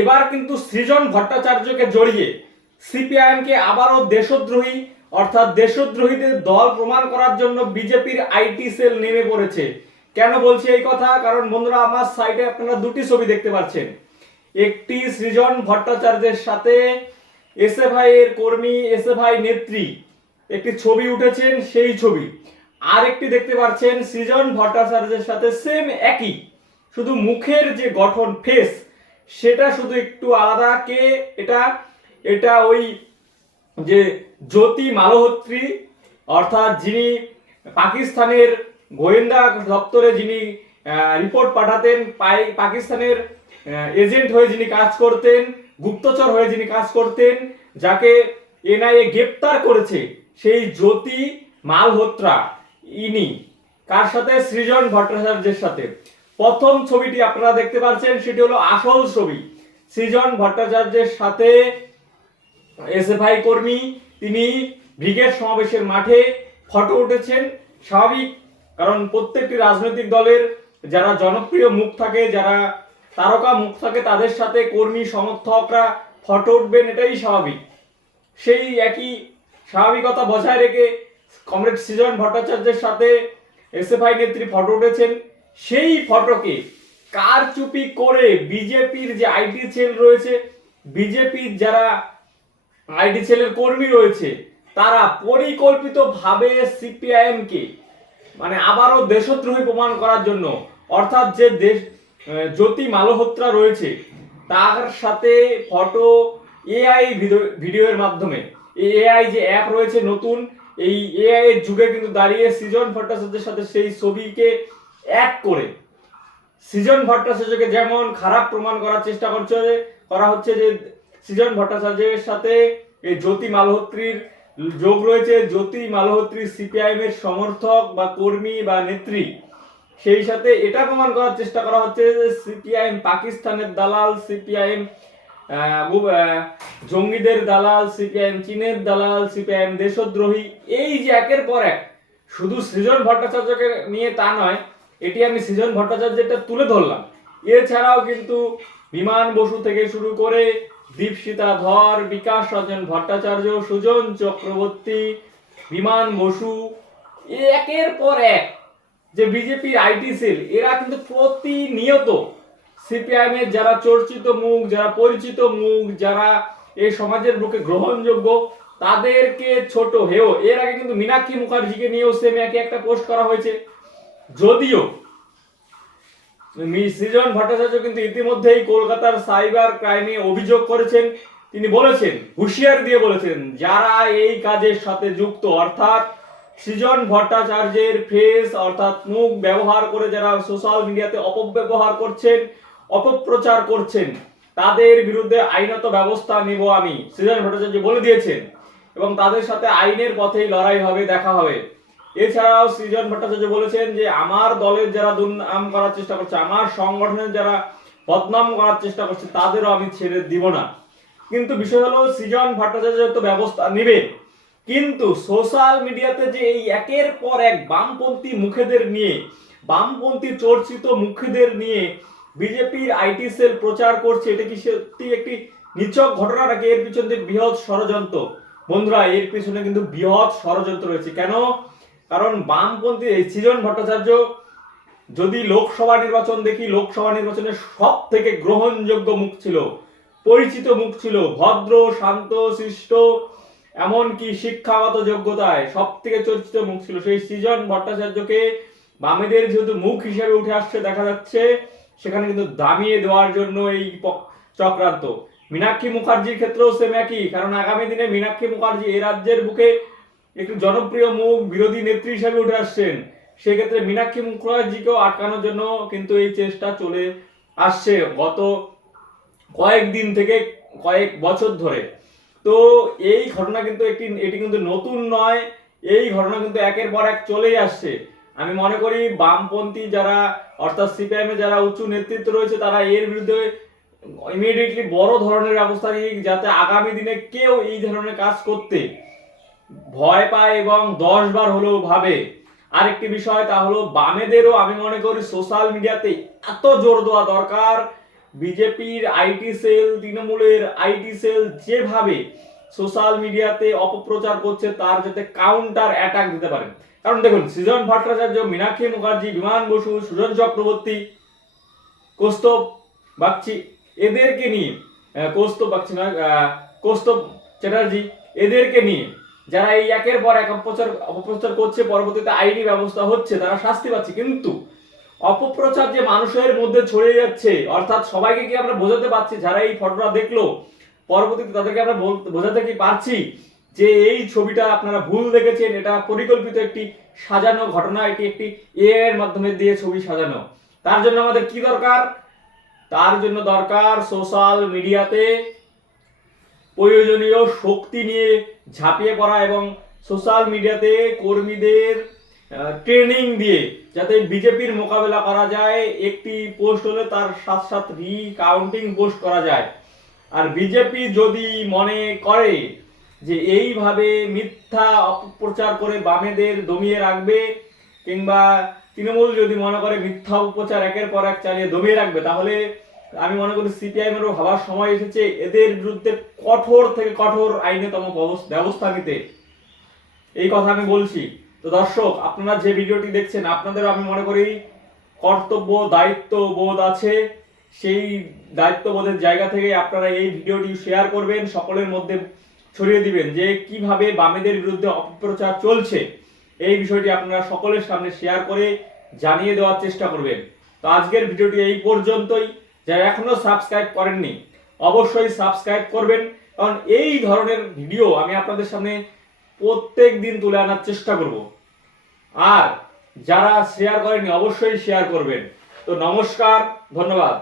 এবার কিন্তু সৃজন ভট্টাচার্যকে জড়িয়ে সিপিআইএমকে আবারও দেশদ্রোহী অর্থাৎ দেশদ্রোহীদের দল প্রমাণ করার জন্য বিজেপির আইটি সেল নেমে পড়েছে। কেন বলছি এই কথা? কারণ বন্ধুরা, আমার সাইডে আপনারা দুটি ছবি দেখতে পাচ্ছেন। একটি সৃজন ভট্টাচার্যের সাথে এসএফআই এর কর্মী, এসএফআই নেত্রী একটি ছবি উঠেছেন, সেই ছবি। আর একটি দেখতে পাচ্ছেন সৃজন ভট্টাচার্যের সাথে সেম একই, শুধু মুখের যে গঠন, ফেস, সেটা শুধু একটু আলাদা। কে এটা? এটা ওই যে জ্যোতি মালহোত্রী, অর্থাৎ যিনি পাকিস্তানের গোয়েন্দা দপ্তরে যিনি রিপোর্ট পাঠাতেন, পাকিস্তানের এজেন্ট হয়ে যিনি কাজ করতেন, গুপ্তচর হয়ে যিনি কাজ করতেন, যাকে এনআইএ গ্রেপ্তার করেছে, সেই জ্যোতি মালহোত্রা, ইনি কার সাথে? সৃজন ভট্টাচার্যের সাথে। প্রথম ছবিটি আপনারা দেখতে পাচ্ছেন, সেটি হলো আসল ছবি। সৃজন ভট্টাচার্যের সাথে এসএফআই কর্মী, তিনি ব্রিগেড সমাবেশের মাঠে ফটো উঠেছেন। স্বাভাবিক, কারণ প্রত্যেকটি রাজনৈতিক দলের যারা জনপ্রিয় মুখ থাকে, যারা তারকা মুখ থাকে, তাদের সাথে কর্মী সমর্থকরা ফটো উঠবেন, এটাই স্বাভাবিক। সেই একই স্বাভাবিকতা বজায় রেখে কমরেড সৃজন ভট্টাচার্যের সাথে এসএফআই নেত্রী ফটো উঠেছেন। সেই ফটোকে কারচুপি করে বিজেপির যে আইটি সেল রয়েছে, বিজেপির যারা আইটি সেলের কর্মী রয়েছে, তারা পরিকল্পিতভাবে সিপিআইএমকে মানে আবারও দেশদ্রোহী প্রমাণ করার জন্য, অর্থাৎ যে জ্যোতি মালহোত্রা রয়েছে তার সাথে ফটো এআই ভিডিওর মাধ্যমে, এই এআই যে অ্যাপ রয়েছে নতুন, এই এআই এর যুগে কিন্তু দাঁড়িয়ে সৃজন ভট্টাচার্যের সাথে সেই ছবিকে অ্যাড করে সৃজন ভট্টাচার্যকে যেমন খারাপ প্রমাণ করার চেষ্টা করা হচ্ছে যে সৃজন ভট্টাচার্যের সাথে এই জ্যোতি মালহোত্রীর যোগ রয়েছে, জ্যোতি মালহোত্রী সিপিআইএম এর সমর্থক বা কর্মী বা নেত্রী, সেই সাথে এটা প্রমাণ করার চেষ্টা করা হচ্ছে যে সিপিআইএম পাকিস্তানের দালাল, সিপিআইএম জঙ্গিদের দালাল, সিপিআইএম চীনের দালাল, সিপিআইএম দেশদ্রোহী। এই যে একের পর এক, শুধু সৃজন ভট্টাচার্যকে নিয়ে তা নয়, এটি আমি সৃজন ভট্টাচার্যটা তুলে ধরলাম, এছাড়াও কিন্তু বিমান বসু থেকে শুরু করে দীপশিতা ধর, বিকাশ রঞ্জন ভট্টাচার্য, সুজন চক্রবর্তী, বিমান বসু, একের পর এক যে বিজেপির আইটি সেল, এরা কিন্তু প্রতিনিয়ত সিপিআইএম এর যারা চর্চিত মুখ, যারা পরিচিত মুখ, যারা এই সমাজের বুকে গ্রহণযোগ্য, তাদেরকে ছোট হেও। এর আগে কিন্তু মীনাক্ষী মুখার্জিকে নিয়েও সেম একই একটা পোস্ট করা হয়েছে। যদিও সৃজন ভট্টাচার্য কিন্তু ইতিমধ্যেই কলকাতার সাইবার ক্রাইমে অভিযোগ করেছেন। তিনি বলেছেন, হুঁশিয়ার দিয়ে বলেছেন, যারা এই কাজের সাথে যুক্ত, অর্থাৎ সৃজন ভট্টাচার্যের ফেস অর্থাৎ মুখ ব্যবহার করে যারা সোশ্যাল মিডিয়াতে অপব্যবহার করছেন, অপপ্রচার করছেন, তাদের বিরুদ্ধে আইনত ব্যবস্থা নেব আমি, সৃজন ভট্টাচার্য বলে দিয়েছেন, এবং তাদের সাথে আইনের পথেই লড়াই হবে, দেখা হবে। এছাড়াও সৃজন ভট্টাচার্য বলেছেন যে আমার দলের যারা দুর্নাম করার চেষ্টা করছে, আমার সংগঠনের যারা বদনাম করার চেষ্টা করছে, তাদেরও আমি ছেড়ে দিব না। কিন্তু বিষয় হলো, সৃজন ভট্টাচার্য তো ব্যবস্থা নেবে, কিন্তু সোশ্যাল মিডিয়াতে যে এই একের পর এক বামপন্থী মুখেদের নিয়ে, বামপন্থী চর্চিত মুখেদের নিয়ে বিজেপির আইটি সেল প্রচার করছে, এটা কি সত্যি একটি নিছক ঘটনা নাকি এর পিছনে বৃহৎ ষড়যন্ত্র? বন্ধুরা, এর পিছনে কিন্তু বৃহৎ ষড়যন্ত্র রয়েছে। কেন? কারণ বামপন্থী সৃজন ভট্টাচার্য, যদি লোকসভা নির্বাচন দেখি, লোকসভা নির্বাচনে সব থেকে গ্রহণযোগ্য মুখ ছিল, পরিচিত মুখ ছিল, ভদ্র, শান্ত, শিষ্ট, এমনকি শিক্ষাগত যোগ্যতায় সব থেকে চর্চিত মুখ ছিল, সেই সৃজন ভট্টাচার্যকে বামেদের যেহেতু মুখ হিসেবে উঠে আসছে দেখা যাচ্ছে, সেখানে কিন্তু দামিয়ে দেওয়ার জন্য এই চক্রান্ত। মীনাক্ষী মুখার্জির ক্ষেত্রেও সেম একই, কারণ আগামী দিনে মীনাক্ষী মুখার্জি এই রাজ্যের বুকে একটু জনপ্রিয় মুখ, বিরোধী নেত্রী হিসেবে উঠে আসছেন। সেক্ষেত্রে মীনাক্ষী মুখার্জিকেও আটকানোর জন্য কিন্তু এই চেষ্টা চলে আসছে গত কয়েকদিন থেকে, কয়েক বছর ধরে। তো এই ঘটনা কিন্তু এটি কিন্তু নতুন নয়, এই ঘটনা কিন্তু একের পর এক চলেই আসছে। আমি মনে করি বামপন্থী যারা অর্থাৎ সিপিআইএম এর যারা উচ্চ নেতৃত্ব রয়েছে, তারা এর বিরুদ্ধে ইমিডিয়েটলি বড় ধরনের ব্যবস্থা নিয়ে, যাতে আগামী দিনে কেউ এই ধরনের কাজ করতে ভয় পায় এবং 10 বার হলেও ভাবে। আরেকটি বিষয়, তা হলো বামেদেরও আমি মনে করি সোশ্যাল মিডিয়াতে এত জোর দেওয়া দরকার বিজেপির আইটি সেল, তৃণমূলের আইটি সেল যেভাবে সোশ্যাল মিডিয়াতে অপপ্রচার করছে তার যাতে কাউন্টার অ্যাটাক দিতে পারে। কারণ দেখুন, সৃজন ভট্টাচার্য, মীনাক্ষী মুখার্জি, বিমান বসু, সুজন চক্রবর্তী, কৌস্তব বাগচি, এদেরকে নিয়ে কৌস্তব বাগচি না কৌস্তব চ্যাটার্জি, এদেরকে নিয়ে যারা এই একের পর এক অপপ্রচার করছে, পরবর্তীতে আইনি ব্যবস্থা হচ্ছে, তারা শাস্তি পাচ্ছে। কিন্তু অপপ্রচার যে মানুষের মধ্যে ছড়িয়ে যাচ্ছে, অর্থাৎ সবাইকে কি আমরা বোঝাতে পারছি, যারা এই ফটোটা দেখলো পরবর্তীতে তাদেরকে আমরা বোঝাতে কি পারছি যে এই ছবিটা আপনারা ভুল দেখেছেন, এটা পরিকল্পিত একটি সাজানো ঘটনা, এটি একটি এআই এর মাধ্যমে দিয়ে ছবি সাজানো। তার জন্য আমাদের কি দরকার? তার জন্য দরকার সোশ্যাল মিডিয়াতে প্রয়োজনীয় শক্তি নিয়ে ঝাঁপিয়ে পড়া এবং সোশ্যাল মিডিয়াতে কর্মীদের ট্রেনিং দিয়ে যাতে বিজেপির মোকাবেলা করা যায়। একটি পোস্ট হলে তার সাথ সাথ রিকাউন্টিং পোস্ট করা যায়। আর বিজেপি যদি মনে করে যে এইভাবে মিথ্যা অপপ্রচার করে বামেদের দমিয়ে রাখবে, কিংবা তৃণমূল যদি মনে করে মিথ্যা অপপ্রচার একের পর এক চালিয়ে দমিয়ে রাখবে, তাহলে আমি মনে করি সিপিআইএমেরও ভাবার সময় এসেছে এদের বিরুদ্ধে কঠোর থেকে কঠোর আইনতম ব্যবস্থা নিতে। এই কথা আমি বলছি। তো দর্শক, আপনারা যে ভিডিওটি দেখছেন, আপনাদেরও আমি মনে করি কর্তব্য দায়িত্ব বোধ আছে। সেই দায়িত্ববোধের জায়গা থেকে আপনারা এই ভিডিওটি শেয়ার করবেন, সকলের মধ্যে ছড়িয়ে দিবেন যে কিভাবে বামেদের বিরুদ্ধে অপপ্রচার চলছে। এই বিষয়টি আপনারা সকলের সামনে শেয়ার করে জানিয়ে দেওয়ার চেষ্টা করবেন। তো আজকের ভিডিওটি এই পর্যন্তই। যারা এখনো সাবস্ক্রাইব করেননি অবশ্যই সাবস্ক্রাইব করবেন, কারণ এই ধরনের ভিডিও আমি আপনাদের সামনে প্রত্যেক দিন তুলে আনার চেষ্টা করব। আর যারা শেয়ার করেননি অবশ্যই শেয়ার করবেন। তো নমস্কার, ধন্যবাদ।